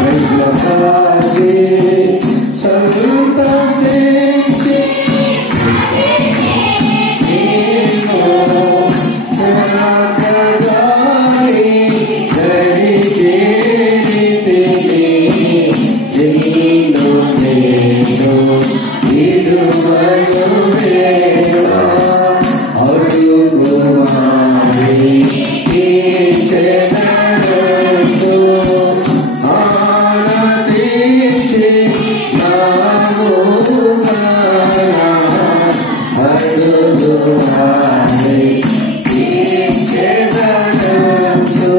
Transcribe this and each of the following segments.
ప్రజలాచి సంతోషించి నీవు సకలారి దరి చేరితిని నిన్ను నేను విడువను వేళ అడుగువారి ఈ చెదరదు ఆనందించి అడుగువారి ఈ చెదరదు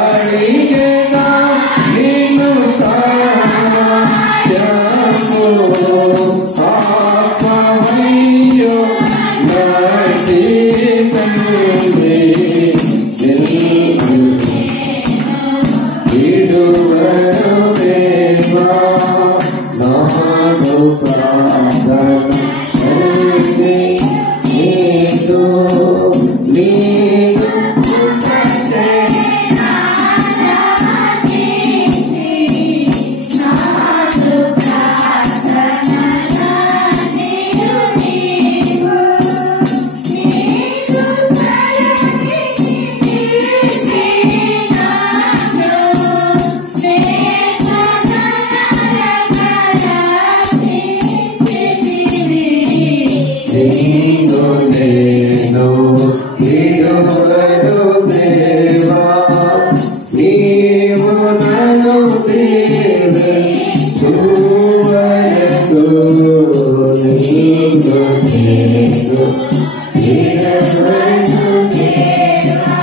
అడిగేగా నిన్ను సాధ్యము ఆత్మమయ్యో నాటి తండ్రి విడువను దేవా నాను ప్రార్థన నీదు నీదు నేను విడువను దేవా నీవు నన్ను దీవించువరకు నీవు నేను విడువను దేవా.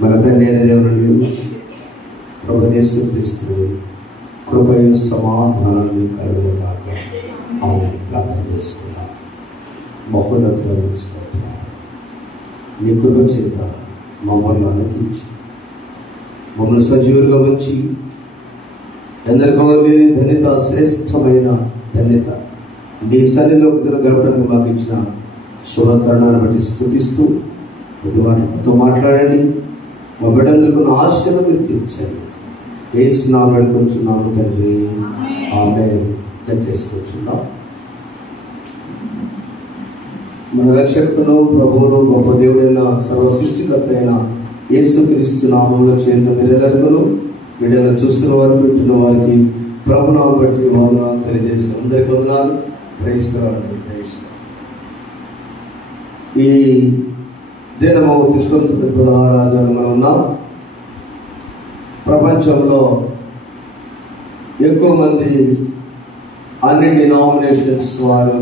మన తండ్రి అయిన దేవుని ప్రభువైన యేసుక్రీస్తుని కృపయు సమాధానాన్ని కలుగునుగాక. ఆమేన్. ప్రార్థన చేసుకున్నాం. మహోన్నతులను స్తోత్రాలు. నీ కృప చేత మమ్మల్ని ఆలకించి మమ్మల్ని సజీవులుగా ఉంచి ఎందరికో లేని ధన్యత, శ్రేష్టమైన ధన్యత నీ సన్నిధిలో గడపడానికి మాకు ఇచ్చిన శుభతరుణాన్ని బట్టి స్తుతిస్తూ కొద్ది మాటలతో మాట్లాడండి. మా బిడ్డలకు ఆశను మీరు తీర్చండి. యేసు నామమున వేడుకొంచున్నాము తండ్రి. ఆమేన్. చేసుకొచ్చున్నాం. మన రక్షకును ప్రభువును గొప్ప దేవుడైన సర్వ సృష్టికర్త అయిన యేసుక్రీస్తు నామంలో చేరిన మీరెల్లరికను వీడియోలో చూస్తున్న వారు, పెట్టిన వారికి ప్రభునామం బట్టి వందనాలు తెలియజేసి అందరికీ వందనాలు. Praise lord. ఈ దినము తిష్టంతో 16 రాజ్యాలు మనం ఉన్నాం. ప్రపంచంలో ఎక్కువ మంది అన్ని డినామినేషన్స్ వారు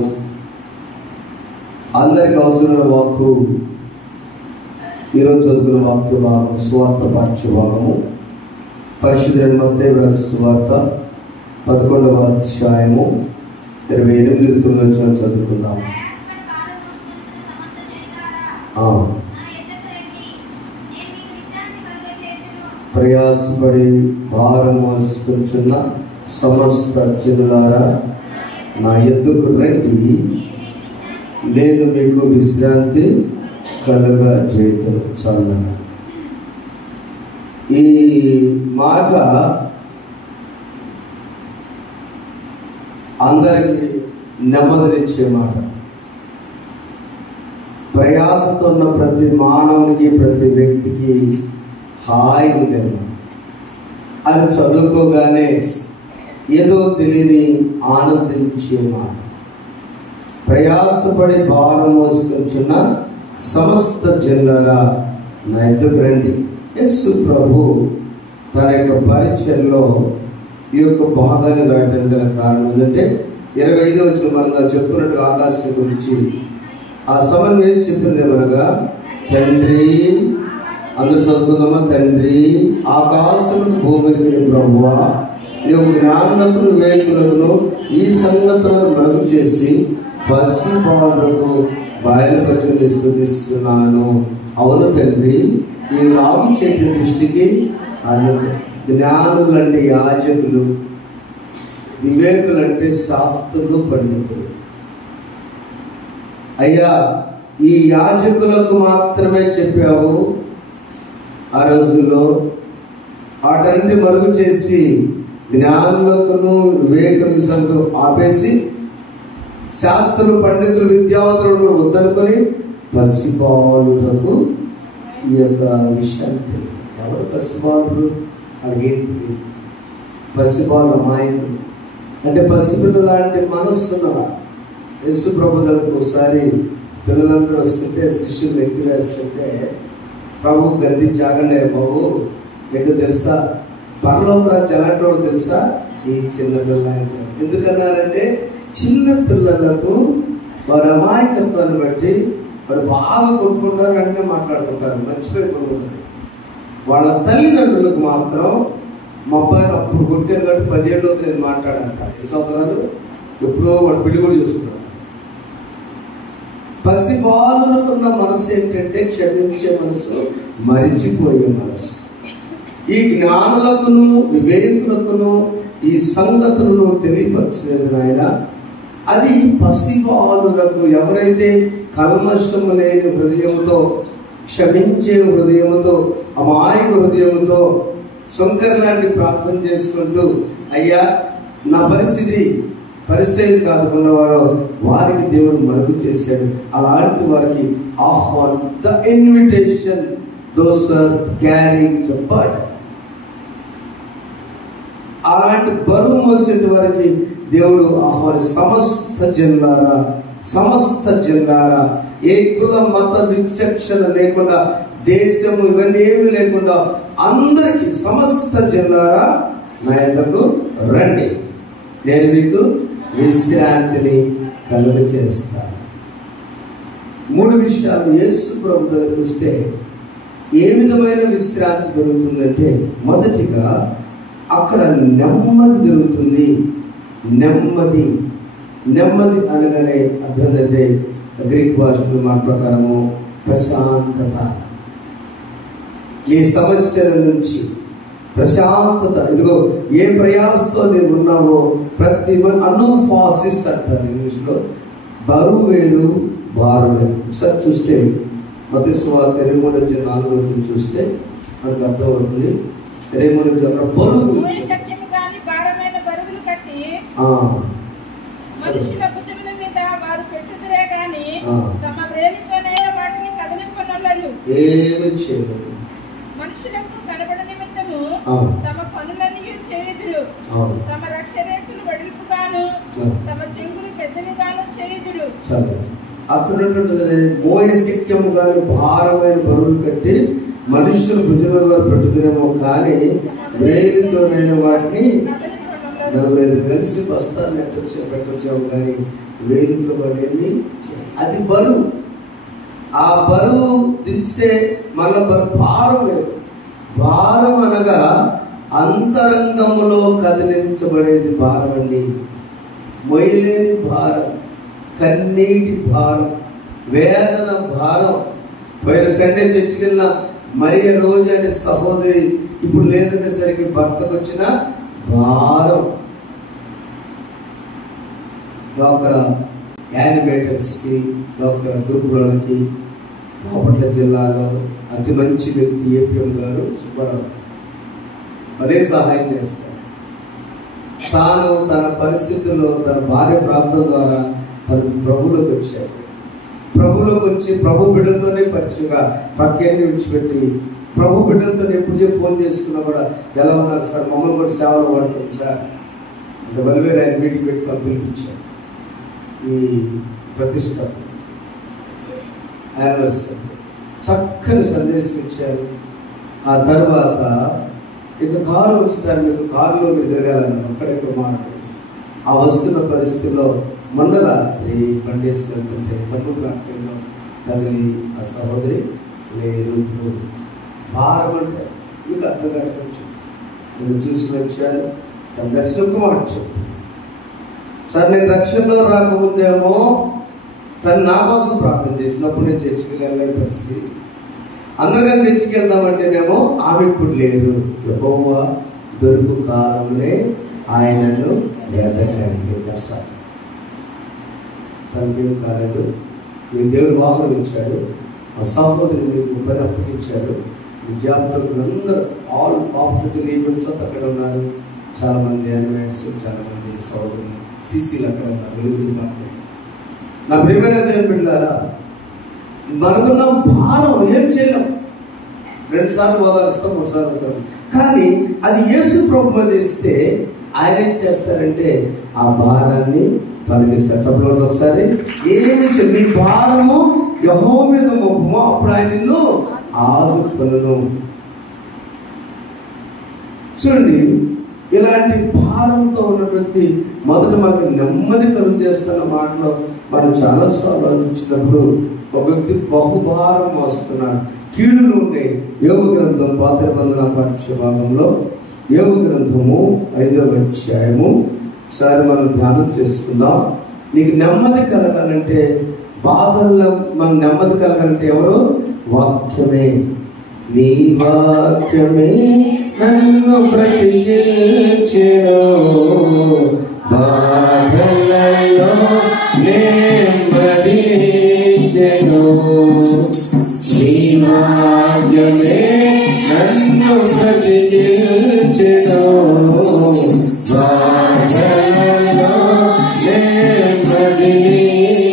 అందరికి అవసరమైన వాక్కు ఈరోజు చదువుకున్న వాక్య భాగం సువార్త పాఠ్య భాగము పరిశుద్ధుడైన మత్తయి రాసిన సువార్త 11వ అధ్యాయము 28-29 చదువుకుందాం. ప్రయాసపడి భారం మోసుకుంటున్న సమస్త జనులారా నా యొద్దకు రండి, నేను మీకు విశ్రాంతి కలుగజేయుదును. చాలని ఈ మాట అందరికీ నెమ్మదినిచ్చే మాట. ప్రయాసంతో ఉన్న ప్రతి మానవునికి, ప్రతి వ్యక్తికి హాయి ఉండేది. అది చదువుకోగానే ఏదో తెలియని ఆనందించే మాట. ప్రయాసపడి భారం మోసుకుంటున్న సమస్త జనులారా నా యొద్దకు రండి. యేసు ప్రభు తన యొక్క పరిచయంలో ఈ యొక్క భాగాన్ని రాయడానికి గల కారణం ఏంటంటే 25వ వచనం మనం చెప్పుకున్నట్టు ఆకాశం గురించి ఆ సమన్వయం చెప్పింది ఏమనగా, తండ్రి, అందరూ చదువుకుందామా, తండ్రి ఆకాశమును భూమికి ప్రభువా, నువ్వు జ్ఞానులకు వివేకులకు ఈ సంగతులను మరుగు చేసి పసిపాలకు బయలుపరచుని స్తుతిస్తున్నాను. అవును తండ్రి, ఈ రాగు చెట్టు దృష్టికి జ్ఞానులంటే యాజకులు, వివేకులంటే శాస్త్రులు, పండితులు. అయ్యా, ఈ యాజకులకు మాత్రమే చెప్పావు. ఆ రోజుల్లో వాటన్నిటి మరుగు చేసి జ్ఞానులకును వివేకులకు సంగతులు ఆపేసి శాస్త్రులు పండితులు విద్యావంతులు కూడా వద్దనుకొని పసిబాలులకు ఈ యొక్క విషయాన్ని తెలియదు. ఎవరు పసిబాలురు? అలాగేం తెలియదు. పసిబాలు అమాయకులు అంటే పసిపిల్లల లాంటి మనస్సున్నవా. యేసు ప్రభు దగ్గరకు ఒకసారి పిల్లలందరూ వస్తుంటే శిష్యులు ఎత్తి వేస్తుంటే ప్రభు గద్దించాగండి, బాబు ఏంటో తెలుసా, పరలోక రాజ్యం ఎలాంటి వాడు తెలుసా, ఈ చిన్న పిల్ల అంటే. ఎందుకన్నారంటే చిన్న పిల్లలకు వారి అమాయకత్వాన్ని బట్టి వారు బాగా కొట్టుకుంటారు, వెంటనే మాట్లాడుకుంటారు, మర్చిపోయి కొట్టుకుంటారు. వాళ్ళ తల్లిదండ్రులకు మాత్రం మా అబ్బాయిని అప్పుడు కొట్టాను కాబట్టి 10 ఏళ్ళకి నేను మాట్లాడంట. 2 సంవత్సరాలు ఎప్పుడో వాడు పెళ్లి కూడా చేసుకున్నాడు. పసిబాలునుకున్న మనసు ఏంటంటే క్షమించే మనసు, మరిచిపోయే మనసు. ఈ జ్ఞానులకును వివేకులకును ఈ సంగతులను తెలియపరచలేదు నాయన. అది పసిబాలులకు. ఎవరైతే కల్మషము లేని హృదయంతో, క్షమించే హృదయముతో, అమాయక హృదయముతో శంకర్ లాంటి ప్రార్థన చేసుకుంటూ అయ్యా నా పరిస్థితి పరిస్థితి కాదుకున్నవాడు వారికి దేవుడు మరుగు చేశాడు. అలాంటి వారికి ఆహ్వాన్, the invitation, those are carrying the burden. అలాంటి బరువు మోసేటి వారికి దేవుడు ఆహ్వాని సమస్త జనులారా, ఏ కుల మత విచక్షణ లేకుండా, దేశము ఇవన్నీ ఏమి లేకుండా అందరికీ సమస్త జనులారా నా యొద్దకు రండి, నేను మీకు విశ్రాంతిని కలుగ చేస్తాను. 3 విషయాలు యేసు ప్రభు దగ్గరికి వస్తే ఏ విధమైన విశ్రాంతి దొరుకుతుందంటే, మొదటిగా అక్కడ నెమ్మది దొరుకుతుంది. నెమ్మది అనగానే అర్థం అంటే గ్రీక్ భాషలో మాట ప్రకారము ప్రశాంతత. నీ సమస్యల నుంచి ప్రశాంతత. ఇదిగో ఏ ప్రయాసతో నీవు ఉన్నావో ప్రతి అనూఫాసిస్ అంటారు ఇంగ్లీష్లో. బరువు వేరు, భారం వేరు. ఒకసారి చూస్తే మత్తయి సువార్త 23:4 చూస్తే మనకు అర్థమవుతుంది. 23 బరువు గురించి ఏమి చేయలేదు. మనుషులకు కనబడ నిమిత్తము తమ పనులన్నీ చేయుదురు, తమ రక్షరేఖలు వెడల్పుగాను తమ చెంగులు పెద్దవిగాను చేయుదురు. అక్కడ మోయ శక్యము కానీ భారమైన బరువులు కట్టి మనుషులు భుజముల వారు పెట్టుకునేమో కానీ వేలితోనైన వాటిని 4-5 కలిసి బస్తాన్ని పెట్టొచ్చాము కానీ వేలితో పడేది. అది బరువు. ఆ బరువు దించితే మళ్ళీ భారం లేదు. భారం అనగా అంతరంగములో కదిలించబడేది భారం అండి. మొయ్యలేని భారం, కన్నీటి భారం, వేదన భారం. పోయిన సండే చర్చికి వెళ్ళిన మరియ రోజు అనే సహోదరి ఇప్పుడు లేదనేసరికి భర్తకు వచ్చిన భారం. డాక్టర్ యానిమేటర్స్కి, డాక్టర్ గ్రూపులకి బాపట్ల జిల్లాలో అతి మంచి వ్యక్తి ఏపీఎం గారు సుబ్బారావు అదే సహాయం చేస్తాడు. తాను తన పరిస్థితుల్లో తన భార్య ప్రార్థన ద్వారా తను ప్రభువులోకి వచ్చాడు. ప్రభువులోకి వచ్చి ప్రభు బిడ్డలతోనే పరిచయంగా పక్కేన్ని విడిచిపెట్టి ప్రభు బిడ్డలతో ఎప్పుడు ఫోన్ చేసుకున్నా కూడా ఎలా ఉన్నారు సార్, మమ్మల్ని కూడా సేవలు వాడుతుంది సార్ అంటే బలివేరు ఆయన మీటింగ్ పెట్టుకొని పిలిపించారు. ఈ ప్రతిష్ట యానివర్సరీ చక్కని సందేశం ఇచ్చారు. ఆ తర్వాత ఇక కారు వస్తారు, మీకు కారులో మీరు తిరగాలన్నారు. అక్కడెక్కడ మాట్లాడు. ఆ వస్తున్న పరిస్థితుల్లో మొన్న రాత్రి బండేసుకెళ్తుంటే తమ్ముడు రాత్రిలో తగిలి ఆ సహోదరి లేదు. భారం అంటే మీకు అర్థం కావచ్చు. నేను చూసి వచ్చాను, తన దర్శనం మార్చాను సార్. నేను రక్షణలో రాకముందేమో తను నా కోసం ప్రార్థన చేసినప్పుడు నేను చర్చికి వెళ్ళలేని పరిస్థితి. అందరిగా చర్చికి వెళ్దామంటేనేమో ఆమె ఇప్పుడు లేదు. యెహోవా దొరుకు కాలంలో ఆయనను వెతకండి. దర్శనం తనకేం కాలేదు. మీ దేవుడు వాహనం ఇచ్చాడు, ఆ సహోదరి మీకు పని అప్పగించాడు. విద్యార్థులు అందరూ ఆల్ పాపులర్ ఈవెంట్స్ అంతా అక్కడ ఉన్నారు. చాలామంది యానిమేట్స్, చాలామంది సోదరులు, సిసిలు అక్కడ ఉన్నారు. వెలుగు డిపార్ట్మెంట్. నా ప్రియమైన దేవుని బిడ్డలారా, మనకున్న భారం ఏం చేయలేం. 2 సార్లు ఓదారుస్తాం, 3 సార్లు వస్తాం. కానీ అది యేసు ప్రభు మీద ఇస్తే ఆయన ఏం చేస్తారంటే ఆ భారాన్ని తొలగిస్తారు. చెప్పలేదు ఒకసారి, ఏమి మీ భారము యెహోవా మీద మోపము, అప్పుడు ఆయన నిన్ను ఆదుకొనును. చూడండి, ఇలాంటి భారంతో ఉన్నటువంటి మొదట మనకు నెమ్మది కలుగు చేస్తున్న మాటలో మనం చాలాసార్లు ఆలోచించినప్పుడు ఒక వ్యక్తి బహుభారం మోస్తున్నాడు. కీడులు ఉండే యోబు గ్రంథం పాత నిబంధన పాఠ్య భాగంలో యోబు గ్రంథము 5వ అధ్యాయము ఒకసారి మనం ధ్యానం చేసుకుందాం. నీకు నెమ్మది కలగాలంటే, బాధల్లో మనం నెమ్మది కలగాలంటే ఎవరు? వాక్యమే. నీ వాక్యమే నన్ను బ్రతికించెను, బాధలలో నెమ్మదినిచ్చెను. నీ వాక్యమే నన్ను బ్రతికించెను, బాధలలో నెమ్మదినిచ్చెను.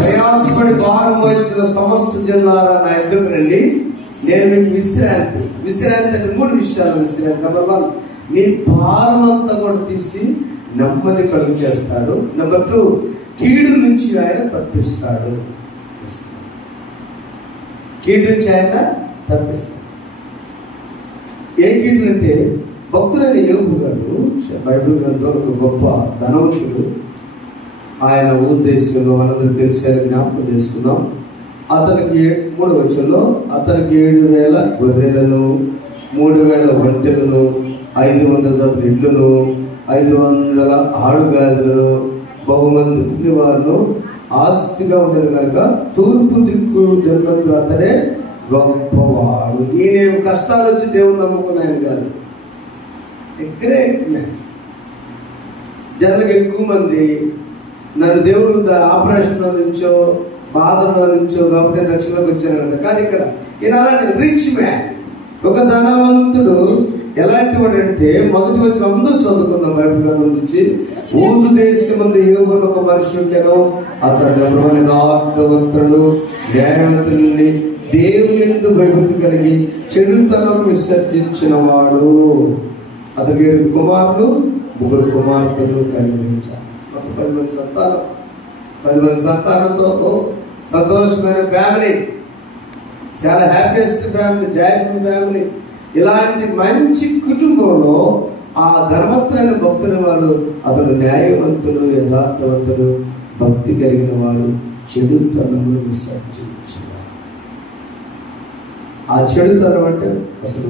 ప్రయాసపడి భారం వహించిన సమస్త జనులారా నా ఎద్దుకు రండి, నేను మీకు విశ్రాంతి. విశ్రాంతి అంటే 3 విషయాలు విశ్రాంతి. నెంబర్ 1, నీ భారం అంతా కూడా తీసి నెమ్మది కలుగు చేస్తాడు. నెంబర్ 2, కీడు నుంచి ఆయన తప్పిస్తాడు. కీడు నుంచి ఆయన తప్పిస్తాడు. ఏ కీడు అంటే, భక్తులైన యోబు గారు బైబిల్ గ్రంథంలో ఒక గొప్ప ధనవంతుడు. ఆయన ఉద్దేశంలో మనందరూ తెలిసేది జ్ఞాపకం చేసుకుందాం. అతనికి 3వ వచనంలో అతనికి 7,000 గొర్రెలను, 3,000 ఒంటెలను, 500 జతల ఎడ్లను, 500 ఆడుగాదులను, బహుమంది పులివారును ఆస్తిగా ఉండను కనుక తూర్పు దిక్కు జన్మంతులు అతడే గొప్పవాడు. ఈయన కష్టాలు వచ్చి దేవుని నమ్ముకున్న ఆయన కాదు. Great man. జనాలకు ఎక్కువ మంది నన్ను దేవుడు ఆపరేషన్లో నుంచో బాధలో నుంచో కాబట్టి రక్షణలోకి వచ్చానంట. కాదు, ఇక్కడ ఈయన అలాంటి రిచ్ మ్యాన్, ఒక ధనవంతుడు. ఎలాంటి వాడు అంటే, మొదటి వచ్చిన అందరూ చదువుకున్నాం బైబిల్ గ్రంథం నుంచి. ఊజు దేశమందు యోబు ఒక మనిషి ఉండెను, అతడు యథార్థవంతుడు, న్యాయవంతుడు నుండి దేవుని యందు భయభక్తి కలిగి చెడుతనం విసర్జించిన వాడు. అతనికి 7 కుమారులు, 3 కుమార్తెలు కలిగించారు. మొత్తం 10 మంది సంతానం. 10 మంది సంతానంతో సంతోషమైన ఫ్యామిలీ, చాలా హ్యాపీయెస్ట్ ఫ్యామిలీ, జాయ్ఫుల్ ఫ్యామిలీ. ఇలాంటి మంచి కుటుంబంలో ఆ ధర్మవంతులైన భక్తులైన వాళ్ళు, అతడు న్యాయవంతుడు, యథార్థవంతుడు, భక్తి కలిగిన వాడు, చెడుతనమును విసర్జించేవాడు. ఆ చెడుతనం అంటే అసలు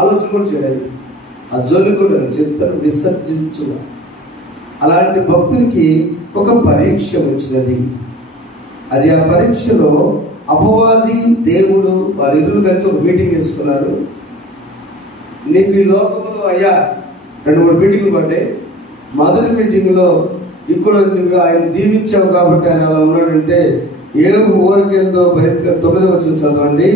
ఆలోచన కూడా చేయలేదు, ఆ జోలి కూడా చెడుతనం విసర్జించేవాడు. అలాంటి భక్తునికి ఒక పరీక్ష వచ్చినది. అది ఆ పరీక్షలో అపవాది దేవుడు వారిద్దరూ కలిసి ఒక మీటింగ్ చేసుకున్నారు. నీకు ఈ లోకంలో అయ్యా 2-3 మీటింగ్లు పడ్డాయి. మొదటి మీటింగ్లో ఇక్కడ నువ్వు ఆయన దీవించావు కాబట్టి ఆయన అలా ఉన్నాడంటే, ఏబు ఊరికేందో బయట 9వ వచనం చదవండి.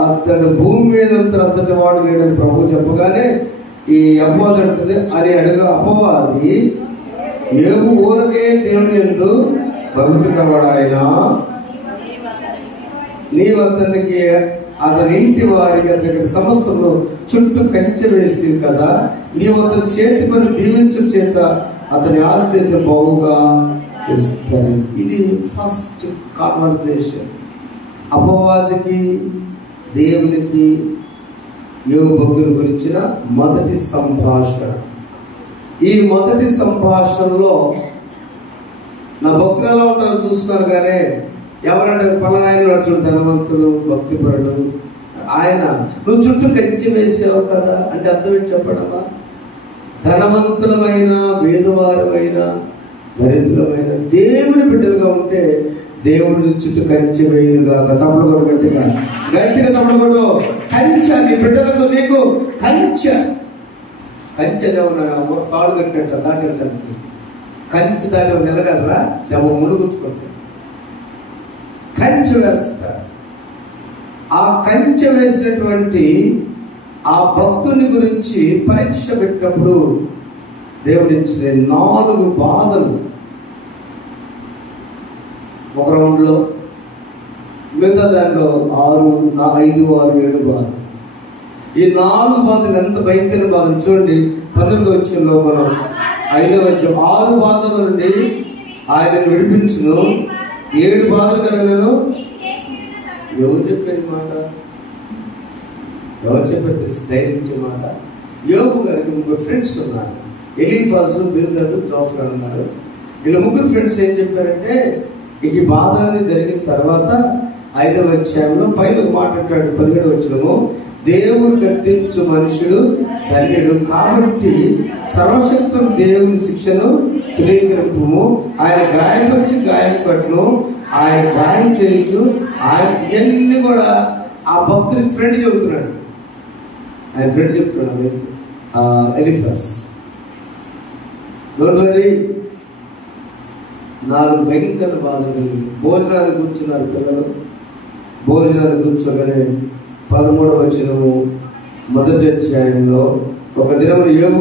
అతడు భూమి మీద అంతటి వాడు లేడని ప్రభు చెప్పగానే ఈ అపవాది అంటుంది అని అపవాది ఏబు ఊరికే దేవుని యందు భక్తి కలవాడు ఆయన, నీవు అతనికి అతని ఇంటి వారికి అతనికి సమస్తంలో చుట్టూ కంచె వేస్తుంది కదా, నీవు అతని చేతి పని దీవించు చేత అతని ఆస్తి బావుగా ఇస్తారు. ఇది ఫస్ట్ కాన్వర్జేషన్. అపవాదికి దేవునికి యోబు భక్తుల గురించిన మొదటి సంభాషణ. ఈ మొదటి సంభాషణలో నా భక్తులు ఎలా ఉంటారో చూస్తున్నారు. కానీ ఎవరంటే పలానా ఆయన చూడు ధనవంతుడు భక్తిపరుడు ఆయన, నువ్వు చుట్టూ కంచె వేసావు కదా అంటే అర్థం ఏంటి చెప్పడమా? ధనవంతులమైన వేదవారమైన దరిద్రులమైన దేవుని బిడ్డలుగా ఉంటే దేవుడి చుట్టూ కంచె వేయునుగా. తప్పడు గట్టిగా గట్టిగా తప్పడు. కంచె నీ బిడ్డలకు నీకు కంచె తాడు కట్టినట్ట దాటడానికి. కంచె దాటి నిలగలరా దెబ్బ ముడుగుచ్చుకుంటే కంచె వేస్తారు. ఆ కంచె వేసినటువంటి ఆ భక్తుని గురించి పరీక్ష పెట్టినప్పుడు దేవుడు ఇచ్చిన 4 బాధలు ఒక రౌండ్లో, మిగతా దాంట్లో 5, 6, 7 బాధలు. ఈ 4 బాధలు ఎంత భయంకర బాధలు చూడండి. 12వ వచనంలో మనం 5వ వచనం 6 బాధల నుండి ఆయనను విడిపించును, 7 బాధలు కలగలను. ఎవరు చెప్పారు మాట? ఎవరు చెప్పారు తెలిసి ధైర్యించే మాట? యోబు గారికి 3 ఫ్రెండ్స్ ఉన్నారు. ఎలీఫాజు, బిల్దదు, జోఫర్ అన్నారు. వీళ్ళ 3 ఫ్రెండ్స్ ఏం చెప్పారంటే, ఈ బాధలన్నీ జరిగిన తర్వాత 5వ అధ్యాయంలో పైన మాట అంటాడు 17వ వచనము, దేవుడు గద్దించు మనుషుడు ధన్యుడు, కాబట్టి సర్వశక్తుడు దేవుని శిక్షను ధృవీకరింపుము, ఆయన గాయపరిచి గాయం పట్టును, ఆయన గాయం చేయొచ్చు. ఆయన ఇవన్నీ కూడా ఆ భక్తుడికి ఫ్రెండ్ చెబుతున్నాడు. ఆయన ఫ్రెండ్ చెప్తున్నాడు ఎలీఫాజ్, డోంట్ వరీ, 4 భయంకర బాధలు కలిగింది. భోజనాలు కూర్చున్నారు పిల్లలు. భోజనాలు కూర్చోగానే 13వ వచనము మొదటి అధ్యాయంలో, ఒక దినము యోబు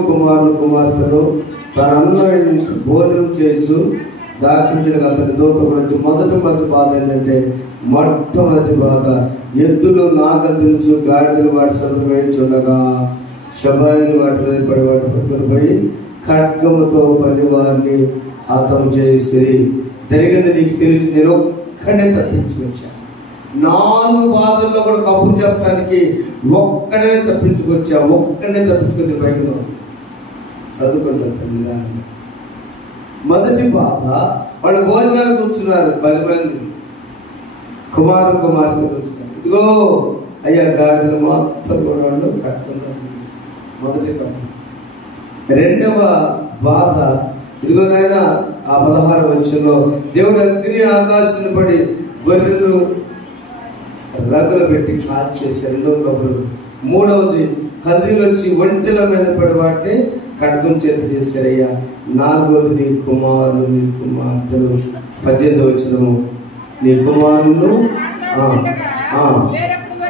కుమార్తెను తన అన్న భోజనం చేయొచ్చు దాచించిన అతని దూత గురించి. మొదటి బాధ ఏంటంటే, మొట్టమొదటి బాధ ఎద్దులు నాగదించు గాడిదలు వాటి సరుకు వేయించుండగా శబాయిలు వాటి మీద పడి వాటి పట్టుకుని పోయి ఖడ్గముతో పనివారిని అతను చేసి జరిగింది నీకు తెలిసి నేను ఒక్కడే తప్పించుకొచ్చాను. 4 బాధల్లో కూడా కబురు చెప్పడానికి ఒక్కడే తప్పించుకొచ్చి బయటలో చదువుకుంటారు తల్లిదండ్రులు. మొదటి బాధ, వాళ్ళు భోజనాలు కూర్చున్నారు 10 మంది, కుమార్తె కూర్చున్నారు. ఇదిగో అయ్యా గాడిదలు మొత్తం కూడా వాళ్ళు కట్టుకుంటారు. మొదటి కబురు. 2వ బాధ, ఇదిగో నాయన ఆ 16వ వచనంలో దేవుడు అగ్ని ఆకాశం పడి గొర్రెలు రగ్గులు పెట్టి కాల్చేశారు. 2వ కబురు. 3వది, కదిలు వచ్చి ఒంటెల మీద పడి వాటిని ఖడ్గం చేత చేశారయ్యా. 4వది, నీ కుమార్తెలు 18వ వచనము, నీ కుమారులు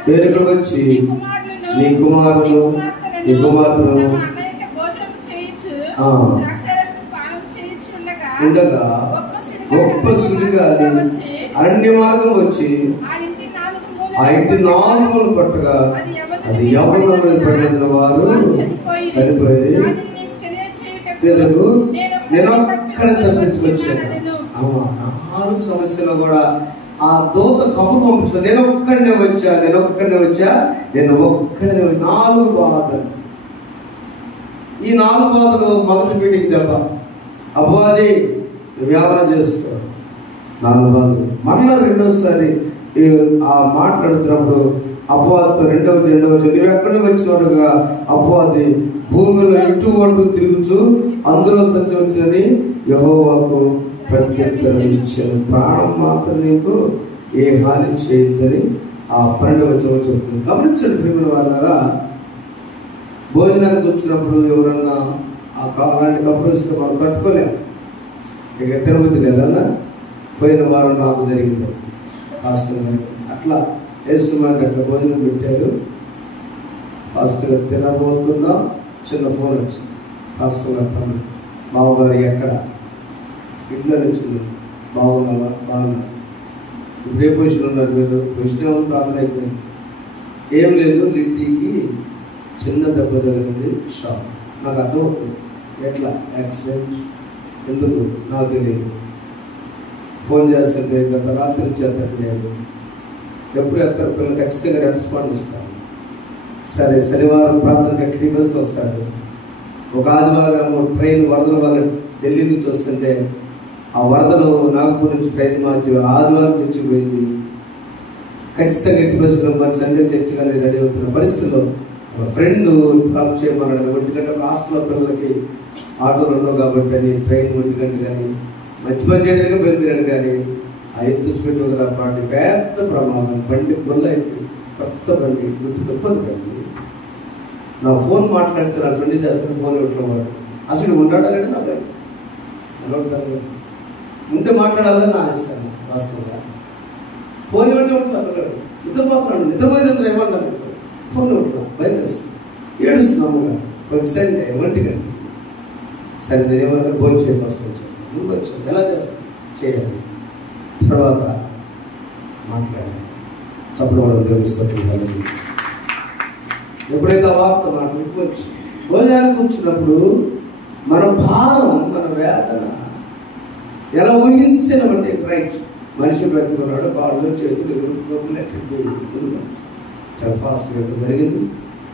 వేరొకరు వచ్చి నీ కుమార్తెలను ఉండగా గొప్ప సుడిగాలి అరణ్య మార్గం వచ్చి ఆ ఇంటి 4 మూలలు పట్టగా అది యవ్వనుల మీద పడిన వారు చనిపోయింది. తెలుగు నేను ఒక్కడే తప్పించుకొచ్చాను. 4 సమస్యలు కూడా ఆ దూత కబురు పంపించాను. నేను ఒక్కడే వచ్చా 4 బాధలు. ఈ 4 బాధలు మొదటి మీటింగ్ దెబ్బ. అపవాది వ్యాపారం చేసుకో 4 బాధలు. మళ్ళా రెండోసారి ఆ మాట్లాడుతున్నప్పుడు అపవాదితో 2వ నువ్వు ఎక్కడి వచ్చినట్టుగా అపవాది భూమిలో ఇటు అటు తిరుగుచు అందులో సంచరించని యెహోవాకు ప్రత్యుత్తరం ఇచ్చాను, ప్రాణం మాత్రం నీకు ఏ హాని చేయొద్దని ఆ 12వ వచనం చెప్తుంది. గమనించండి ప్రియమైన వాళ్ళారా, భోజనానికి వచ్చినప్పుడు ఎవరన్నా అలాంటి కబురు వస్తే మనం తట్టుకోలేము. ఇక తినబుద్ది కదన్నా. పోయిన వారం నాకు జరిగింది ఫాస్ట్గా జరిగింది. అట్లా వేస్తున్నాక అట్లా భోజనం పెట్టారు. ఫాస్ట్గా తినబోతున్నా చిన్న ఫోన్ వచ్చింది. ఫాస్ట్గా తమ్ముడు, బావగారు ఎక్కడ? ఇంట్లో వచ్చింది. బాగున్నావా? బాగున్నా. ఇప్పుడు ఏ పొజిషన్ ఉన్నారు మీరు? పొజిషన్ ఏమో ప్రార్థన అయిపోయింది. ఏం లేదు, లిట్టీకి చిన్న దెబ్బ తగిలింది, షాక్. నాకు అర్థమవుతుంది. ఎట్లా యాక్సిడెంట్? ఎందుకు నాకు తెలియదు. ఫోన్ చేస్తుంటే గత రాత్రి నుంచి ఎత్తట్లేదు. ఎప్పుడు ఎత్తారు పిల్లలు ఖచ్చితంగా రెస్పాండ్ ఇస్తాను. సరే శనివారం ప్రార్థనకి క్లీనర్స్కి వస్తాడు. ఒక ఆదివారం ట్రైన్ వరదల వల్ల ఢిల్లీ నుంచి వస్తుంటే ఆ వరదలు నాగపూర్ నుంచి ట్రైన్ మార్చి ఆదివారం చర్చికి పోయింది. ఖచ్చితంగా ఎట్టి బస్సులో మరి సండే చర్చి కానీ రెడీ అవుతున్న పరిస్థితుల్లో ఫ్రెండ్ డ్రాప్ చేయమన్నాడు. 1 గంట హాస్టల్లో పిల్లలకి ఆటోలు ఉండవు కాబట్టి అని ట్రైన్ 1 గంట కానీ మధ్యగా బయలుదేరాడు. కానీ ఆ ఎత్తు స్పీడ్ ఒక పాటి పెద్ద ప్రమాదం, బండి గొల్ల అయిపోయింది, కొత్త బండి గుర్తు తప్పదు. నా ఫోన్ మాట్లాడితే నా ఫ్రెండ్ చేస్తాను, ఫోన్ ఇవ్వట్లేదు వాడు. అసలు ఉంటాడా లేడు నా భయం, అలవాటు ఉంటే మాట్లాడాలని నా ఇస్తాను. వాస్తవంగా ఫోన్ ఇవ్వండి ఉంటుంది అక్కడ నిద్రపోతున్నాడు, నిద్రపోయేది ఏమంటాను, ఫోన్ ఇవ్వట్లా, భయం వేస్తుంది, ఏడుస్తుంది అమ్మగా. ఒక సండే 1 గంట. సరే నేనేమన్నా భోజనం చేయి, ఫస్ట్ వచ్చాను, ముందు వచ్చాను, ఎలా చేస్తాను చేయాలి, తర్వాత మాట్లాడాలి. చప్పడం దేవుడిస్తుంది. ఎప్పుడైతే ఆ వార్త మాట్లాడుకు వచ్చి భోజనానికి కూర్చున్నప్పుడు మన భారం, మన వేదన ఎలా ఊహించినటువంటి రైట్ మనిషి బ్రతుకున్నాడు, కాళ్ళు చేతులు చాలా ఫాస్ట్గా జరిగింది.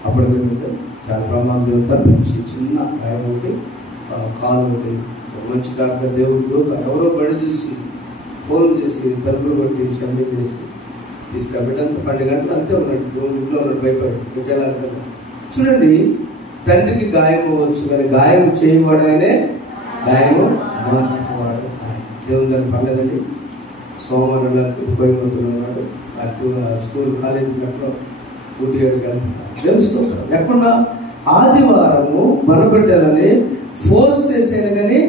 అప్పటికేమిటంటే చాలా ప్రమాదం తప్పించి చిన్న గాయం ఒకటి, కాలు ఒకటి, మంచి డాక్టర్ దేవుడి దూత ఎవరో బడి చూసి ఫోన్ చేసి తలుపులు కొట్టి షమ్మి చేసి తీసుకుబెట్టంత 12 గంటలు అంతే ఉన్నాడు, ఇంట్లో ఉన్నాడు, భయపడి పెట్టేలాగా కదా. చూడండి, తండ్రికి గాయం అవ్వచ్చు కానీ గాయం చేయవాడు ఆయనే, గాయము మార్పువాడు ఆయన. దేవుని దాన్ని పర్లేదండి. సోమవారం కోయంబత్తూరు ఉన్నాడు, అటు స్కూల్ కాలేజీ గట్లో 1-7 వెళ్తున్నారు. తెలుస్తుంటారు ఎక్కడ ఆదివారము మన బిడ్డలని ఫోర్స్ చేసేది కానీ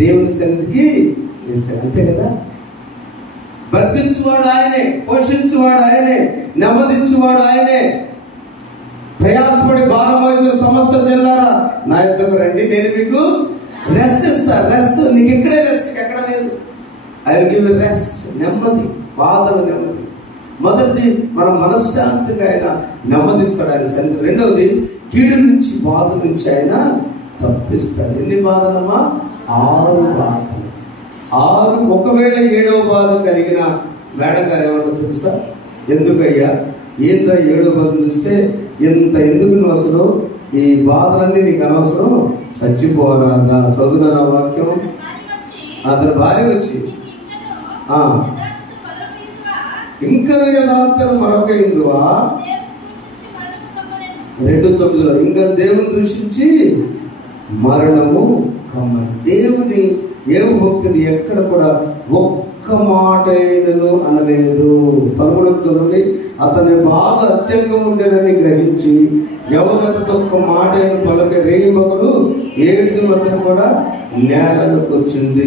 దేవుని సన్నిధికి తీసుకెళ్ళి, అంతే కదా. బ్రతికించువాడు ఆయనే, పోషించువాడు ఆయనే, నెమ్మదించువాడు ఆయనే. ప్రయాసపడి భారం వహించిన సమస్త జనులారా నా యొద్దకు రండి, నేను మీకు రెస్ట్ ఇస్తాను. రెస్ట్ నీకు ఇక్కడే, రెస్ట్ ఎక్కడ లేదు. I will give you rest, నెమ్మది, బాధల నెమ్మది. మొదటిది మన మనశ్శాంతిగా ఆయన నెమ్మదిస్తాడు ఆయన సన్నిధి. రెండవది కీడు నుంచి, బాధ నుంచి ఆయన తప్పిస్తాడు. ఎన్ని బాధలమ్మా? 6 బాధలు. 6. ఒకవేళ 7వ బాధ కలిగిన మేడం గారు ఏమంటారు తెలుసా? ఎందుకయ్యా, ఏందో 7వ బాధ చూస్తే ఎంత, ఎందుకు నువ్వు అసలు ఈ బాధలన్నీ నీకు అనవసరం, చచ్చిపోరాగా. చదువున వాక్యం. అతని భార్య వచ్చి ఇంకా యథార్థను మరొక ఇందువా 2:9 ఇంకా దేవుని దూషించి మరణము కమ్మని. దేవుని భక్తులు ఎక్కడ కూడా ఒక్క మాట అయినను అనలేదు. 11 చదవండి. అతని బాధ అత్యంగా ఉండేనని గ్రహించి ఎవరితో ఒక్క మాట అయిన పలక రేయి మొదలు 7 మధ్యన కూడా నేలను కూర్చుంది.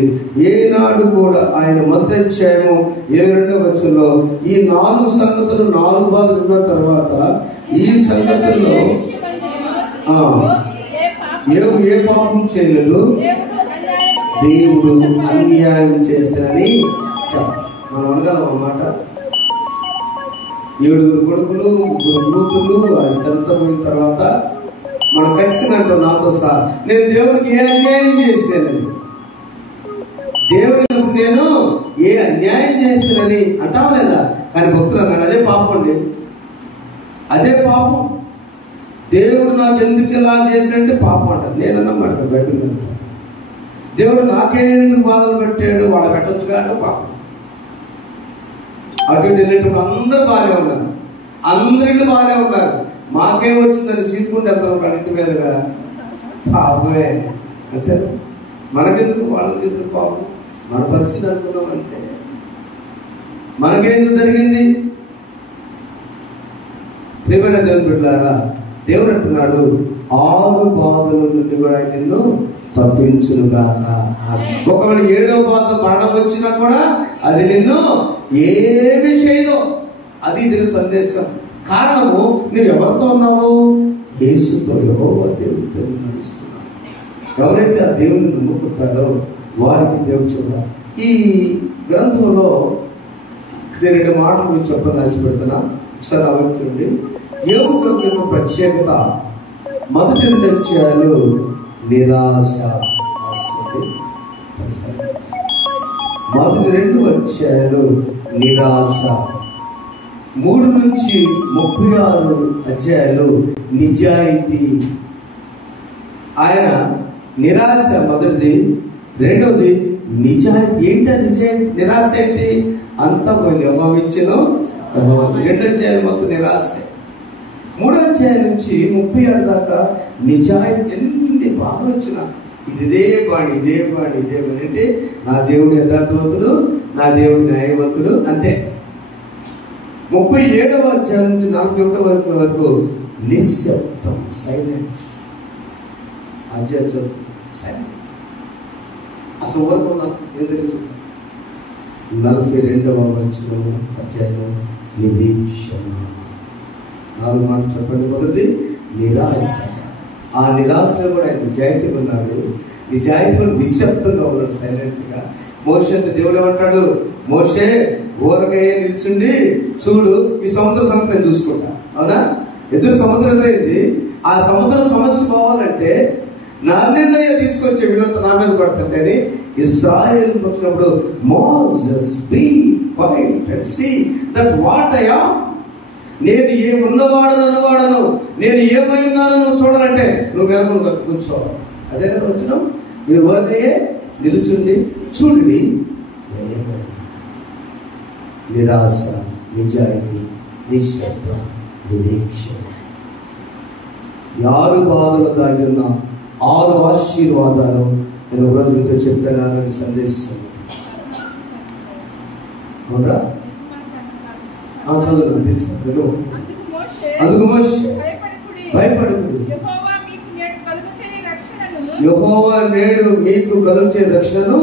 ఏనాడు కూడా ఆయన మొదటి అధ్యాయము 22వ వచనంలో ఈ 4 సంగతులు, 4 బాధలు ఉన్న తర్వాత ఈ సంగతుల్లో ఏ పాపం చేయలేదు, దేవుడు అన్యాయం చేశానని మనం అనగలం అన్నమాట. 7 కొడుకులు, 3 కూతుళ్ళు, అదంతా పోయిన తర్వాత మనం ఖచ్చితంగా అంటాం నాతో సార్, నేను దేవుడికి ఏ అన్యాయం చేశానని, దేవుడికి నేను ఏ అన్యాయం చేశానని అంటావా లేదా? కానీ భక్తులు అన్నాడు అదే పాపం అండి, అదే పాపం. దేవుడు నాకు ఎందుకు ఇలా చేశాడంటే పాపం అంటారు. నేనన్నమాట కదా బైబిల్ మీద. దేవుడు నాకే ఎందుకు బాధలు పెట్టాడు, వాళ్ళ పెట్టొచ్చుగా అంటే పాపం. అటు ఇటు వెళ్ళేటప్పుడు అందరూ బాగానే ఉన్నారు, అందరికీ బాగానే ఉన్నారు, మాకే వచ్చిందని సీతుకుంటే వెళ్తాం ఇంటి మీదుగా. పాపమే అంతే. మనకెందుకు వాళ్ళ చేతులు పాపం, మన పరిస్థితి అనుకున్నాం అంతే. మనకేందుకు జరిగింది? ప్రియమైన దేవుని బిడ్డలారా, దేవుడు అంటున్నాడు 6 బాధల నుండి కూడా నిన్ను తప్పించునుగాక. ఒకవేళ 7వ బాధ మరణం వచ్చినా కూడా అది నిన్ను ఏమి చేయదు. అది దీని సందేశం. కారణము, నువ్వు ఎవరితో ఉన్నావు? యేసుతో, యెహోవా దేవుడితో నడుస్తున్నావు. ఎవరైతే ఆ దేవుని నమ్ముకుంటారో వారికి దేవుడు చూడాలి. ఈ గ్రంథంలో 2 మాటలు మీకు చెప్పడం ఆశపెడుతున్నా. ఒకసారి ఆలోచించండి. యోబు గ్రంథం ప్రత్యేకత మొదటి 2 అధ్యాయాలు నిరాశ. మొదటి 2 అధ్యాయాలు నిరాశ. 3 నుంచి 36 అధ్యాయాలు నిజాయితీ. ఆయన నిరాశ మొదటిది, రెండవది నిజాయితీ. ఏంటో నిజాయితీ? నిరాశ ఏంటి? అంతా పోయింది. యెహోవా ఇచ్చెను, యెహోవా. 2వ అధ్యాయం మొత్తం నిరాశ. 3వ అధ్యాయం నుంచి 36 దాకా నిజాయితీ. ఎన్ని బాధలు వచ్చినా ఇదే బాణి అంటే నా దేవుడు యథార్థవంతుడు, నా దేవుడు న్యాయవంతుడు, అంతే. 37వ అధ్యాయం నుంచి 41వ వరకు నిశ్శబ్దం, సైలెంట్. అధ్యాయం సైలెంట్. అసలు వరకు ఏం తెలుసు? 42వ అధ్యాయం నిరీక్షణ. 4 మాటలు చెప్పండి. మొదటిది నిరాశ. ఆ నిరాశలో కూడా ఆయన నిజాయితీగా ఉన్నాడు. నిజాయితీగా నిశ్శబ్దంగా ఉన్నాడు, సైలెంట్గా. మోషేతో దేవుడు ఏమంటాడు? మోషే ఊరకయ్యే నిల్చుండి చూడు, ఈ సముద్రం నేను చూసుకుంటా. అవునా? ఎదురు సముద్రం ఎదురైంది. ఆ సముద్రం సమస్య పోవాలంటే నా నిర్ణయం తీసుకొచ్చే వీళ్ళంతా నా మీద పడుతుంటే ఇశ్రాయేలు వచ్చినప్పుడు Moses be quiet and see that what I am. నేను ఏ ఉన్నవాడను, నేను ఏమై ఉన్నానో నువ్వు చూడాలంటే నువ్వు వెనక కూర్చోవాలి. అదే కదా వచ్చినాం. మీరు ఊరకయ్యే నిలుచుండి చూడండి. నిరాశ, నిజాయితీ, నిశ్శబ్దం, నిరీక్షణ. 6 బాధలు దాగి ఉన్న 6 ఆశీర్వాదాలు నేను రోజు మీతో చెప్పానని సందేశం. అవునా? చదువు. అందుకు మోషే భయపడకుడి, యెహోవా నేడు మీకు కలుగచే రక్షణను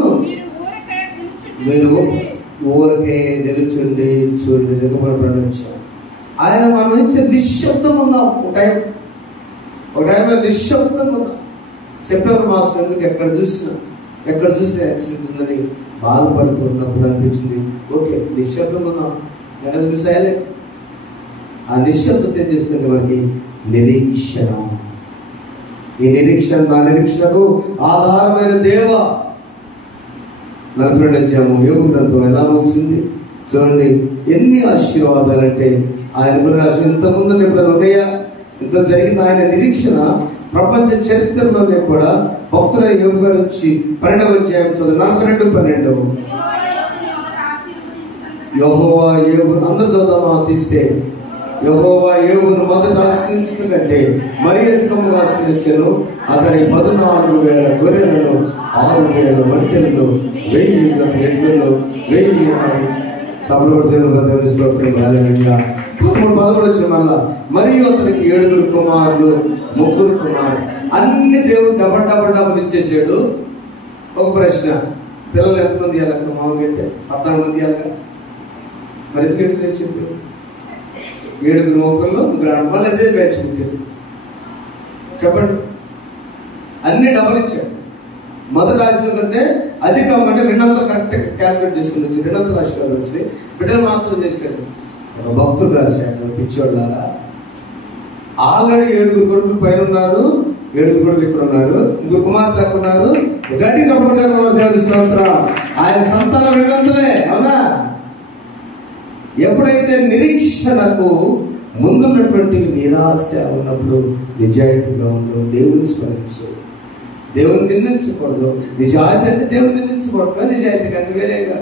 మీరు ఊరకే నిలుచుండి చూడండి. నిలబడబడి వచ్చాం. ఆయన మనం ఇచ్చే నిశ్శబ్దం ఉన్నాం. ఒక టైంలో నిశ్శబ్దంగా ఉన్నాం. సెప్టెంబర్ మాసం ఎందుకు ఎక్కడ చూసినా యాక్సిడెంట్ ఉందని బాధపడుతూ ఉన్నప్పుడు అనిపించింది, ఓకే నిశ్శబ్దంగా ఉన్నాం. మిస్ అయ్యాలి. ఆ నిశ్శబ్దత ఏం చేసుకుంటే మనకి నిరీక్షణ. ఈ నిరీక్షణ, నా నిరీక్షణకు ఆధారమైన దేవ. 42వ అధ్యాయము యోబు గ్రంథం ఎలా ముగిసింది చూడండి. ఎన్ని ఆశీర్వాదాలంటే ఆయన ఇంతకుముందు ఎప్పుడైనా ఉన్నాయా? ఇంత జరిగిన ఆయన నిరీక్షణ ప్రపంచ చరిత్రలోనే కూడా భక్తుల యోబు గారి నుంచి 12వ అధ్యాయం చదువు. 42:12 యెహోవా యోబు. అందరూ చదువుదామా తీస్తే? యెహోవా యోబును మొదట ఆశ్రయించడం కంటే మరీ అధికంగా ఆశ్రయించాను. అతని 14,000 గొర్రెలను, 6,000 ఒంటెలను, 1,000 ఎడ్లను, 1,000 చపలపడితే స్తోత్రం. హల్లెలూయా. 13 వచ్చిన మళ్ళా మరియు అతనికి 7 కుమారులు, 3 కుమారులు. అన్ని దేవుడు డబల్ ఇచ్చేసాడు. ఒక ప్రశ్న, పిల్లలు ఎంతమంది ఇవ్వాలి? మామూలుగా అయితే 14 మంది ఇవ్వాలి. మరి ఎందుకంటే నేను చెప్పాను 7 మోకల్లో 3 ఆడ. మళ్ళీ అదే బ్యాచ్ పెట్టారు. చెప్పండి. అన్ని డబల్ ఇచ్చాడు. మొదటి ఆశీర్వాదం కంటే అధికం అంటే 200 కరెక్ట్ క్యాల్కులేట్ చేసుకుని వచ్చి 200 ఆశీర్వాదం వచ్చింది. బిడ్డలు మాత్రం చేశాడు. ఒక భక్తుడు రాశాడు, పిచ్చోళ్ళారా, ఆల్రెడీ 7 కొడుకులు పైన ఉన్నారు, 7 కొడుకులు ఇక్కడ ఉన్నారు, 3 కుమార్తెలు ఎక్కడ ఉన్నారు. గట్టి చెప్పడం ఆయన సంతానం 200. అవునా? ఎప్పుడైతే నిరీక్షణకు ముందున్నటువంటి నిరాశ ఉన్నప్పుడు నిజాయితీగా ఉండవు. దేవుని స్మరించు, దేవుని నిందించకూడదు. నిజాయితీ అంటే దేవుని నిందించకూడదు, నిజాయితీ కానీ వేరేగా.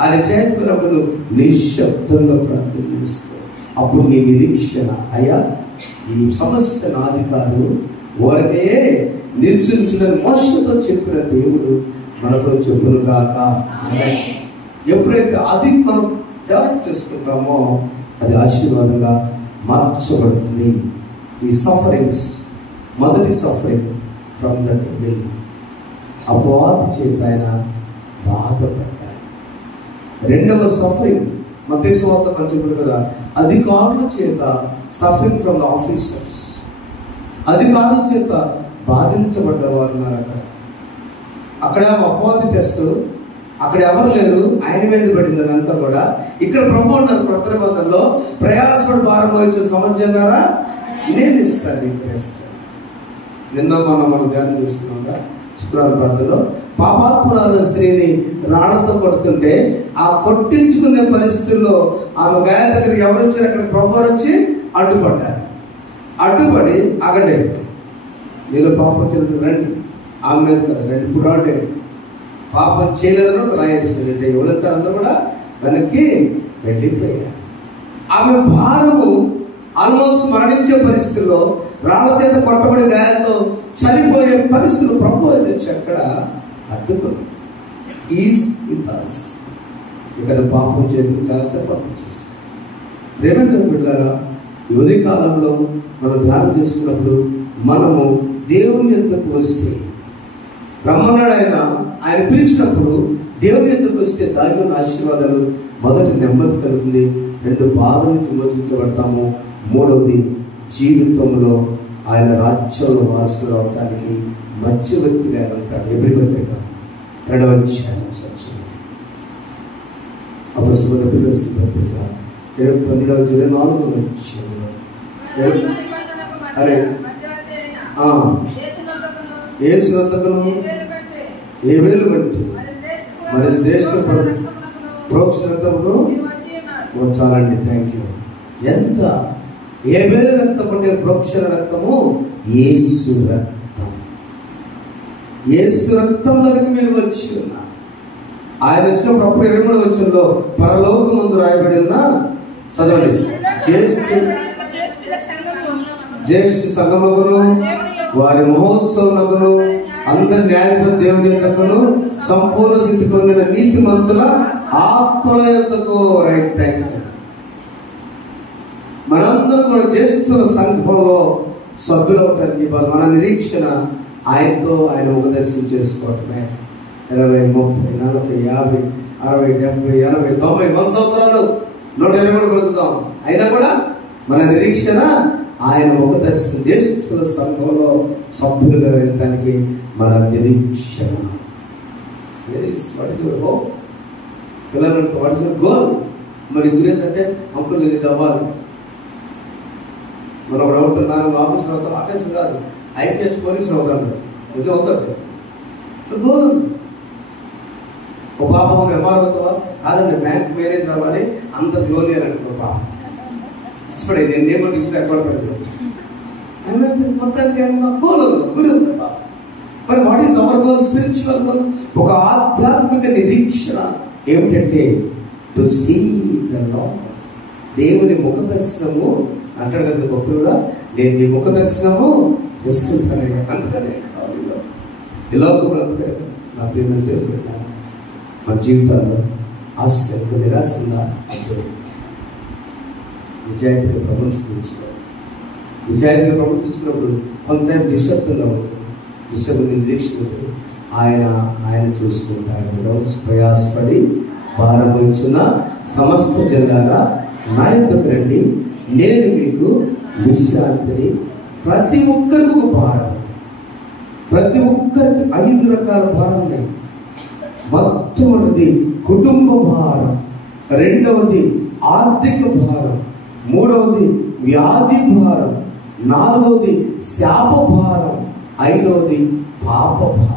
ఆ నిజాయితీ ఉన్నప్పుడు నిశ్శబ్దంగా ప్రార్థన చేసుకో. అప్పుడు నీ నిరీక్షణ, అయ్యా ఈ సమస్య నాది కాదు, ఊరకే నిల్చుని మోసతో చెప్పిన దేవుడు మనతో చెప్పును కాక. ఎప్పుడైతే అది మనం డెవలప్ చేసుకుంటామో అది ఆశీర్వాదంగా మార్చబడుతుంది. ఈ సఫరింగ్స్, మొదటి సఫరింగ్ ఫ్రమ్ ద డెవిల్, అపవాది చేత ఆయన బాధపడ్డాడు. 2వ సఫరింగ్ మత్తయి సువార్త పంచుకుంటారు కదా, అధికారుల చేత సఫరింగ్ ఫ్రమ్ ద ఆఫీసర్స్. అధికారుల చేత బాధించబడ్డవారు ఉన్నారు. అక్కడ అపవాది టెస్ట్, అక్కడ ఎవరు లేరు, ఆయన మీద పడింది అదంతా కూడా. ఇక్కడ ప్రభు ఉన్నారు. కొత్త నిబంధనలో ప్రయాసపడి భారం వహించిన సమర్థన్నారా, నేను ఇస్తాను నీకు రెస్ట్. నిన్న మనం ధ్యానం చేసుకున్నాగా శుక్రవారం ప్రాంతంలో పాపాత్మురాల స్త్రీని రాళ్లతో కొడుతుంటే ఆ కొట్టించుకునే పరిస్థితుల్లో ఆమె గాయ దగ్గరికి ఎవరు వచ్చారు? అక్కడ ప్రభు వచ్చి అడ్డుపడ్డారు. అడ్డుపడి అగడే నేను పాపం చేయడం రండి, ఆమె మీద కదా రండి, ఇప్పుడు రాండి. పాపం చేయలేదని రాయేస్తుంటే ఎవరైతే అందరూ కూడా వెనక్కి వెళ్ళిపోయారు. ఆమె భారము ఆల్మోస్ట్ మరణించే పరిస్థితుల్లో, రాళ్ళ చేత కొట్టబడి గాయాలతో చనిపోయే పరిస్థితులు ప్రభు తెచ్చి అక్కడ అడ్డుకుని ఈజ్ విత్ us. ఇక్కడ పాపం చేయడం జాగ్రత్త పంపించేసి ప్రేమగా బిడ్డలారా, ఈ ఉదయ కాలంలో మనం ధ్యానం చేసుకున్నప్పుడు మనము దేవుని యొద్దకు వస్తే, రమ్మన్నాడు ఆయన పిలిచినప్పుడు దేవుని యొద్దకు వస్తే దాగి ఉన్న ఆశీర్వాదాలు, మొదటి నెమ్మది కలుగుతుంది, 2 బాధల నుంచి విమోచించబడతాము, 3వది జీవితంలో ఆయన రాజ్యంలో వారసులు అవడానికి మంచి వ్యక్తిగా ఆయన ఉంటాడు. ఎబ్రీ పత్రిక 2వ అధ్యాయం అపొస్తలుల పత్రిక 12వ అధ్యాయం 4వ అధ్యాయంలో యేసునందుకును హేబెలు బట్టి మరి శ్రేష్ఠ ప్రోక్షణతమును వచ్చాలండి. Thank you. ఎంత హేబెలు రక్తం అంటే ప్రోక్షణ రక్తము యేసు రక్తం. యేసు రక్తం దగ్గరికి మీరు వచ్చి ఉన్నారు. ఆయన వచ్చినప్పుడు అప్పుడు 23వ వచనంలో పరలోకమందు రాయబడి ఉన్న, చదవండి, జ్యేష్ఠ సంగమకును వారి మహోత్సవమునకును అందరి న్యాయపతి దేవుని యొద్దకును సంపూర్ణ సిద్ధి పొందిన నీతిమంతుల ఆత్మల యొద్దకు. Right, thanks. మనందరం కూడా జ్యేష్ఠుల సంఘంలో సభ్యులు అవటానికి మన నిరీక్షణ ఆయనతో ఆయన ముఖదర్శనం చేసుకోవటమే. 20, 30, 40, 50, 60, 70, 80, 90, 100 సంవత్సరాలు 120 కూడా బ్రతుకుతాం. అయినా కూడా మన నిరీక్షణ ఆయన ముఖదర్శనం, జ్యేష్ఠుల సంఘంలో సభ్యులుగా వెళ్ళటానికి మన నిరీక్షణ. పిల్లలతో వాట్ ఇస్ యువర్ గోల్? మరి గురి ఏంటంటే అంకుల్ నేను ఇది అవ్వాలి. మనం ఒకడు అవుతున్నాను, ఆఫీసర్ అవుతాం. ఆఫీసర్ కాదు, ఐపీఎస్ పోలీసులు అవుతాడు. నిజం అవుతాడు. గోల్ ఉంది. ఓ పాప ఎంఆర్ అవుతావా? కాదండి, బ్యాంక్ మేనేజర్ అవ్వాలి, అందరు లోన్ ఇవ్వాలంటే పాప ఇచ్చిపడే. నేను నేమో తీసుకుని ఎక్కడ పెట్టాను మొత్తానికి గోల్ ఉంది, గురి ఉంది పాప. మరి what is our goal? Spiritual goal. ఒక ఆధ్యాత్మిక నిరీక్షణ ఏమిటంటే టు సీ ద లార్డ్. దేవుని ముఖ దర్శనము అంటాడు కదా భక్తులు కూడా, నేను నీ ముఖ దర్శనము చేసుకుంటానే. అందుకనే ఇలా కూడా అందుకనే నా ప్రియమైన దేవుడు పెట్టాను. మన జీవితాల్లో ఆశ నిరాశ ఉందా? నిజాయితీగా ప్రవర్తించుకోవాలి. నిజాయితీగా ప్రవర్తించుకున్నప్పుడు కొంత నిశ్శబ్దంగా ఉంటుంది. నిశ్శబ్ద నిరీక్షణ ఆయన చూసుకుంటాడు. ప్రయాసపడి భారం వహించిన సమస్త జనులారా నా యొద్దకు రండి, నేను మీకు విశ్రాంతిని. ప్రతి ఒక్కరికి ఒక భారం. ప్రతి ఒక్కరికి 5 రకాల భారం ఉన్నాయి. మొట్టమొదటిది కుటుంబ భారం, 2వది ఆర్థిక భారం, 3వది వ్యాధి భారం, 4వది శాప భారం, 5వది పాప భారం.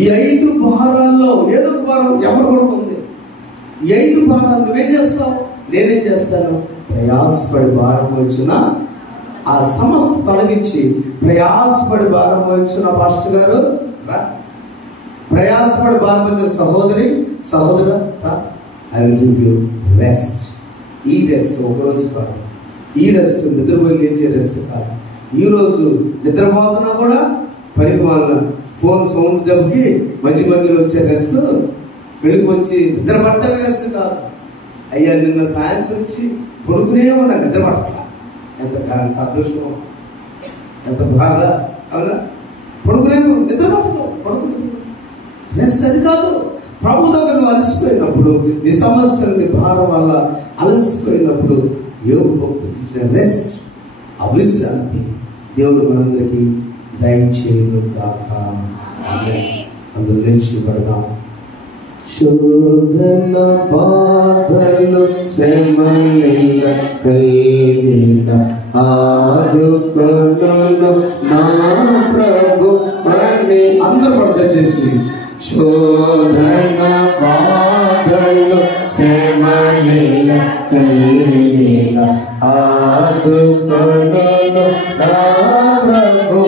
ఈ 5 భారాల్లో ఏదో ఒక భారం ఎవరు పడుతుంది? ఈ 5 భారాలు నువ్వేం చేస్తావు? నేనేం చేస్తాను? ప్రయాసపడి భారం వచ్చిన ఆ సమస్త తొలగించి, ప్రయాసపడి భారం వచ్చిన పాస్టర్ గారు రా, ప్రయాసపడి భారం వచ్చిన సహోదరు రా, I will give you rest. ఈ రెస్ట్ ఒకరోజు కాదు. ఈ రెస్ట్ నిద్రపోయి లేచే రెస్ట్ కాదు. ఈరోజు నిద్రపోతున్నా కూడా పనికి వాళ్ళ ఫోన్ సౌండ్ దెబ్బకి మధ్యలో వచ్చే రెస్ట్, వెళుకు వచ్చి నిద్ర పట్టని రెస్ట్ కాదు. అయ్యా నిన్న సాయంత్రం వచ్చి పడుకునే ఉన్నా, నిద్ర పడతా. ఎంత అదృష్టం, ఎంత బాధ. అవునా? పడుకునే నిద్ర పడుతుంది. రెస్ట్ అది కాదు. ప్రభు దగ్గర నువ్వు అలసిపోయినప్పుడు, నీ సమస్యలు నీ భారం వల్ల అలసిపోయినప్పుడు యోగ భక్తుడికి ఇచ్చిన రెస్ట్, అవిశ్రాంతి దేవుడు మనందరికీ దయచేయును గాక. అందులో నిలిచిపడదాం. శోధన బాధలు శ్రమల కలిగిన ఆదుకొను నా ప్రభు అని అందరూ ప్రార్థన చేసి, శోధన బాధలు శ్రమల కలిగిన ఆదుకొను నా ప్రభు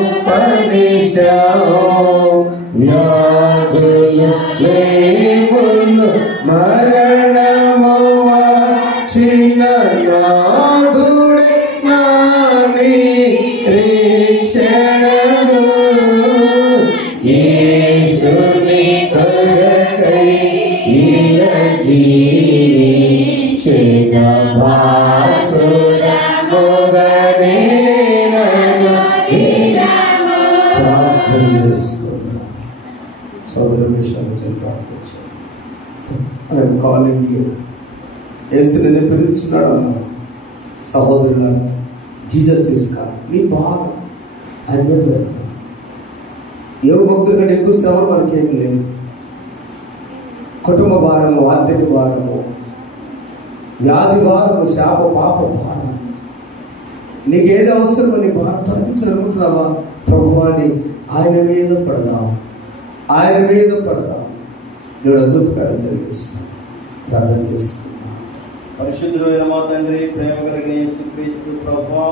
సోదరు విషయాన్ని ప్రార్థించారు. I'm calling you. యేసు నిన్ను పిలుస్తున్నాడు అన్నారు. సహోదరులారా, జీసస్ ఈస్ కాలింగ్. నీ బాధ ఆయన మీద వెళ్తాం. ఏ భక్తుల కంటే ఎక్కువ శ్రమ మనకేం లేదు. కుటుంబ భారము, ఆర్థిక భారము, వ్యాధి భారము, శాప పాప భారం, నీకు ఏది అవసరమో నీ భారం తగ్గించాలనుకుంటున్నావా? ప్రభువాని ఆయన మీద పడదాం, ఆయన మీద పడదాం. దేవుడు అద్భుత కార్యం జరిగిస్తాం. ప్రార్థన చేసుకున్నాం. పరిశుద్ధుడైన మా తండ్రి, ప్రేమ కలిగిన యేసుక్రీస్తు ప్రభువా,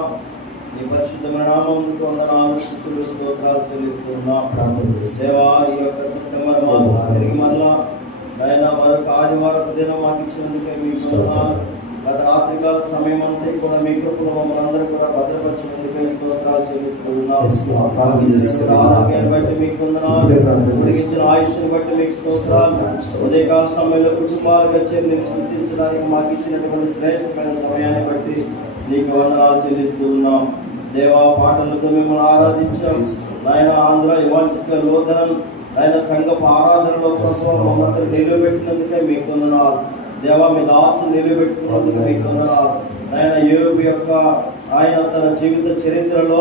నీ పరిశుద్ధమైన నామమునకు వందనాలు, స్తుతులు, స్తోత్రాలు చెల్లిస్తున్నాం. ప్రార్థన చేసి దేవా, ఈ యొక్క సెప్టెంబర్ మాసం తిరిగి మరలా నాయన మరొక ఆదివారం దినం మాకు ఇచ్చినందుకే మీకు వందనాలు. గత రాత్రికాల సమయం అంతా కూడా మీ కృపలో మమ్మల్ని అందరూ కూడా భద్రపరిచినందుకే స్తోత్రాలు చెల్లిస్తున్నాం. ఆరోగ్యాన్ని బట్టి మీకు వందనాలు, పొడిగించిన ఆయుష్ని బట్టి మీకు స్తోత్రాలు. ఉదయకాల సమయంలో కుటుంబాలుగా చేరి నేను స్తుతించడానికి మాకు ఇచ్చినటువంటి శ్రేష్టమైన సమయాన్ని బట్టి నీకు వందనాలు చెల్లిస్తూ ఉన్నాం. దేవా, పాటలతో మిమ్మల్ని ఆరాధించాం నాయన. ఆంధ్ర యువాంచిక లోదనం ఆయన సంఘపు ఆరాధనలో మమ్మల్ని నిలబెట్టినందుకే మీకు వందనాలు. దేవా, మీ దాసులు నిలబెట్టుకున్నందుకు మీకు వందనాలు. ఆయన యోబు యొక్క ఆయన తన జీవిత చరిత్రలో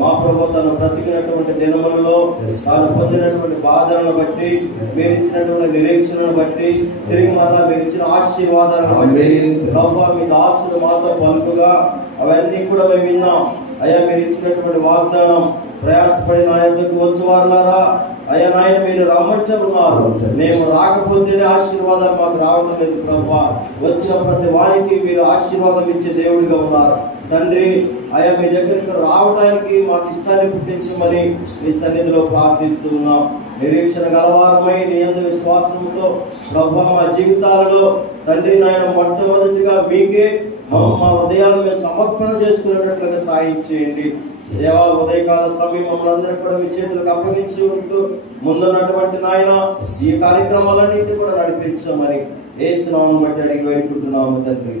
మా ప్రభు తను బ్రతికినటువంటి దినములలో తాను పొందినటువంటి బాధలను బట్టి, మీరు ఇచ్చినటువంటి నిరీక్షణను బట్టి, తిరిగి మళ్ళా మీరు ఇచ్చిన ఆశీర్వాదాలను బట్టి ప్రభు మీ దాసులు మాతో పలుకుగా అవన్నీ కూడా మేము విన్నాం. అయ్యా, మీరు ఇచ్చినటువంటి వాగ్దానం, ప్రయాసపడి నా యొద్దకు వచ్చేవారులారా అయ్యా నాయన మీరు రమ్మంటున్నారు. మేము రాకపోతేనే ఆశీర్వాదాలు మాకు రావడం లేదు ప్రభువా. వచ్చిన ప్రతి వారికి మీరు ఆశీర్వాదం ఇచ్చే దేవుడిగా ఉన్నారు తండ్రి. అయ్యా, మీ దగ్గరికి రావడానికి మాకు ఇష్టాన్ని పుట్టించమని మీ సన్నిధిలో ప్రార్థిస్తూ ఉన్నాం. నిరీక్షణ గలవారమై నీ యందు విశ్వాసంతో ప్రభువా మా జీవితాలలో తండ్రి నాయన మొట్టమొదటిగా మీకే మా హృదయాలను మేము సమర్పణ చేసుకునేటట్లుగా సాయం చేయండి దేవా. ఉదయకాల సమయం మమ్మల్ని అందరూ కూడా మీ చేతులకు అప్పగించి ఉంటూ ముందున్నటువంటి నాయన ఈ కార్యక్రమాలన్నింటినీ కూడా నడిపించమని యేసు నామమును బట్టి అడిగి వేడుకుంటున్నాము తండ్రి.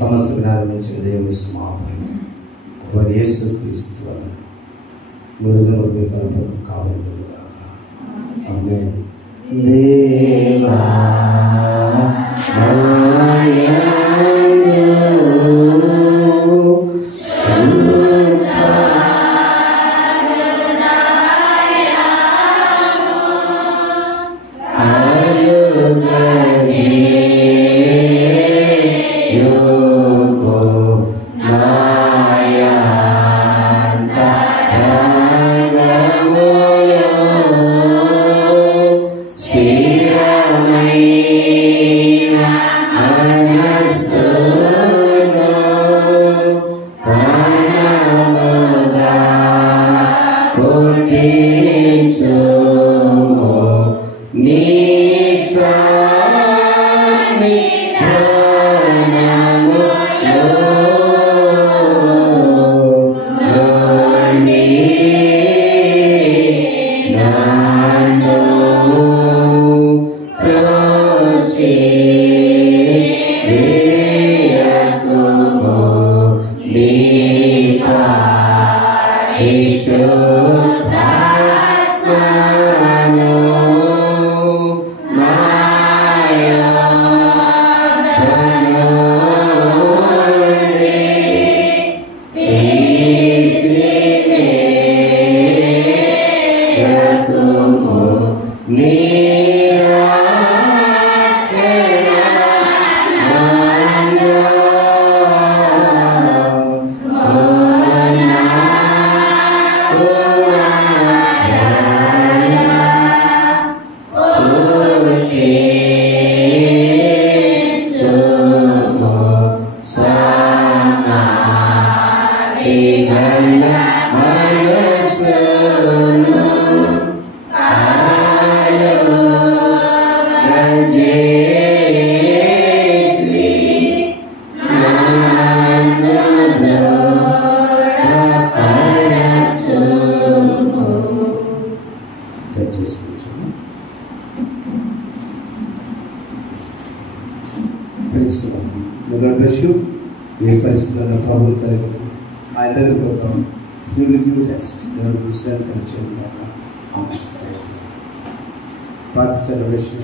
సమస్త జ్ఞానం ఇచ్చిన దేవుని వారి యేసుక్రీస్తు మీరు కావాలి. ఆమేన్. దేవా ఏ పరిస్థితుల్లో ప్రభుత్వం కలిగి ఆయన దగ్గరికి పోతాం. He will give rest. There will be strength and change. ప్రార్థించిన విషయం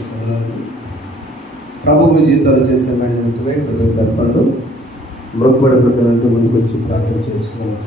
ప్రభు మీ జీవితాలు చేసిన మేడం కృతజ్ఞతలు మృగపడి ప్రజలంటూ ముందుకు వచ్చి ప్రార్థన చేస్తున్నాం.